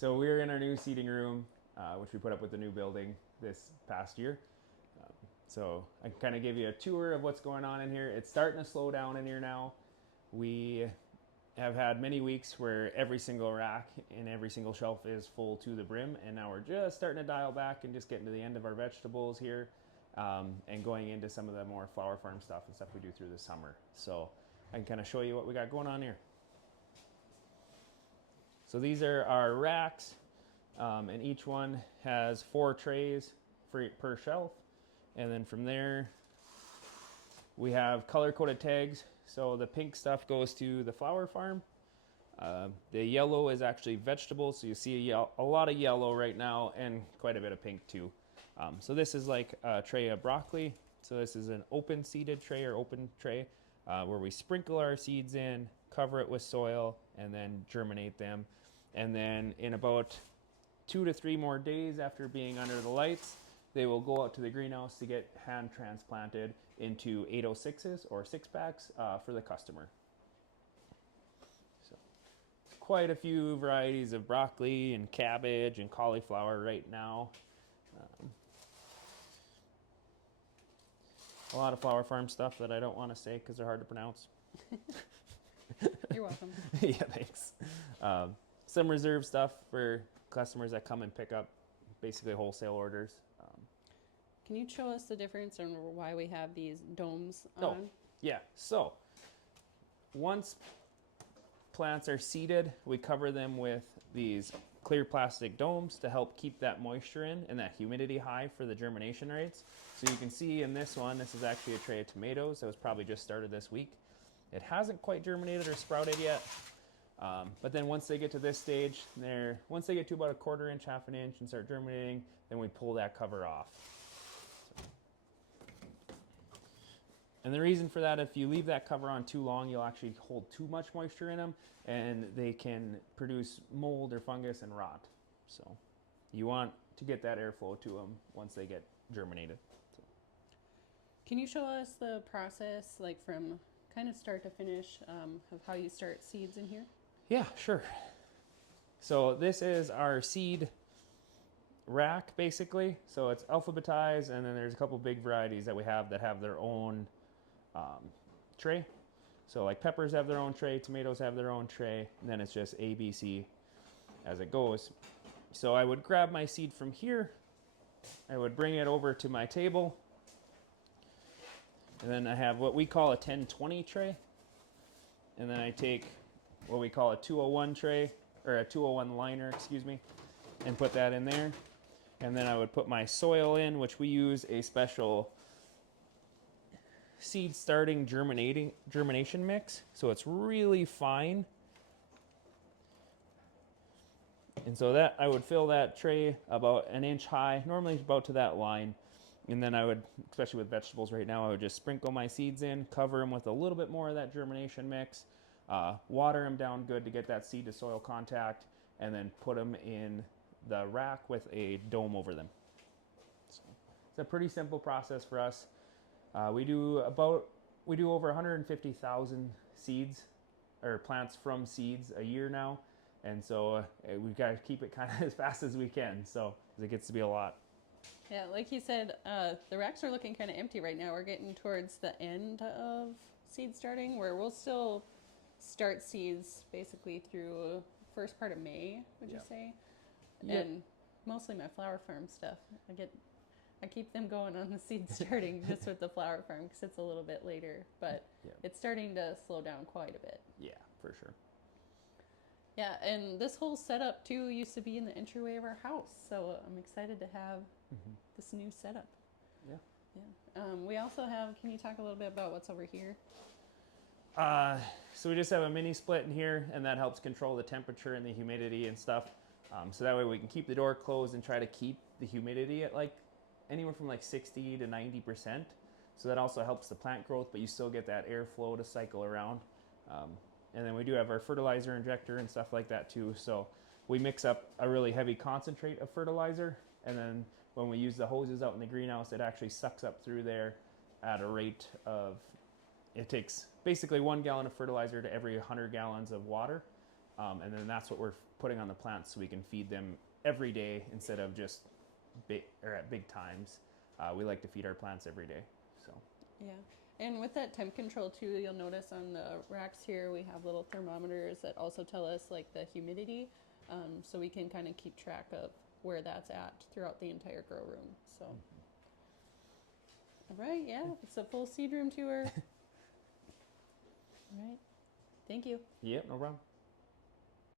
So we're in our new seating room, which we put up with the new building this past year. So I can kind of give you a tour of what's going on in here. It's starting to slow down in here now. We have had many weeks where every single rack and every single shelf is full to the brim, and now we're just starting to dial back and just getting to the end of our vegetables here, and going into some of the more flower farm stuff and stuff we do through the summer. So I can kind of show you what we got going on here. So these are our racks, and each one has 4 trays per shelf. And then from there, we have color-coded tags. So the pink stuff goes to the flower farm. The yellow is actually vegetables. So you see a lot of yellow right now and quite a bit of pink too. So this is like a tray of broccoli. So this is an open seeded tray or open tray where we sprinkle our seeds in, cover it with soil, and then germinate them. And then in about 2 to 3 more days after being under the lights, they will go out to the greenhouse to get hand transplanted into 806s or 6-packs for the customer. So quite a few varieties of broccoli and cabbage and cauliflower right now. A lot of flower farm stuff that I don't want to say because they're hard to pronounce. You're welcome. Yeah, thanks. Some reserve stuff for customers that come and pick up basically wholesale orders. Can you show us the difference and why we have these domes on? Oh, yeah. So once plants are seeded, we cover them with these clear plastic domes to help keep that moisture in and that humidity high for the germination rates. So you can see in this one, this is actually a tray of tomatoes that was probably just started this week. It hasn't quite germinated or sprouted yet. But then once they get to this stage, once they get to about a 1/4 inch, 1/2 inch and start germinating, then we pull that cover off. And the reason for that, if you leave that cover on too long, you'll actually hold too much moisture in them and they can produce mold or fungus and rot. So you want to get that airflow to them once they get germinated. So. Can you show us the process, like from kind of start to finish, of how you start seeds in here? Yeah, sure. So this is our seed rack, basically. So it's alphabetized, and then there's a couple big varieties that we have that have their own tray. So like peppers have their own tray, tomatoes have their own tray, and then it's just A, B, C as it goes. So I would grab my seed from here, I would bring it over to my table, and then I have what we call a 10-20 tray, and then I take what we call a 201 tray, or a 201 liner, excuse me, and put that in there. And then I would put my soil in, which we use a special seed starting germination mix. So it's really fine. And so that I would fill that tray about 1 inch high, normally about to that line. And then I would, especially with vegetables right now, I would just sprinkle my seeds in, cover them with a little bit more of that germination mix, water them down good to get that seed to soil contact, and then put them in the rack with a dome over them. So it's a pretty simple process for us. We do over 150,000 seeds or plants from seeds a year now, and so we've got to keep it kind of as fast as we can. So it gets to be a lot. Yeah, like you said, the racks are looking kind of empty right now. We're getting towards the end of seed starting, where we'll still start seeds basically through first part of May, would you say? Yeah. And mostly my flower farm stuff. I keep them going on the seed starting just with the flower farm because it's a little bit later, but it's starting to slow down quite a bit. Yeah, for sure. Yeah, and this whole setup too used to be in the entryway of our house, so I'm excited to have this new setup. Yeah. Yeah. We also have, can you talk a little bit about what's over here? So we just have a mini split in here, and that helps control the temperature and the humidity and stuff. So that way we can keep the door closed and try to keep the humidity at like anywhere from like 60 to 90%. So that also helps the plant growth, but you still get that airflow to cycle around. And then we do have our fertilizer injector and stuff like that too. So we mix up a really heavy concentrate of fertilizer, and then when we use the hoses out in the greenhouse, it actually sucks up through there at a rate of, it takes basically 1 gallon of fertilizer to every 100 gallons of water. And then that's what we're putting on the plants so we can feed them every day instead of just at big times. We like to feed our plants every day. So Yeah. And with that temp control too, you'll notice on the racks here we have little thermometers that also tell us like the humidity, so we can kind of keep track of where that's at throughout the entire grow room. So, all right, yeah, it's a full seed room tour. All right, thank you. Yep, no problem.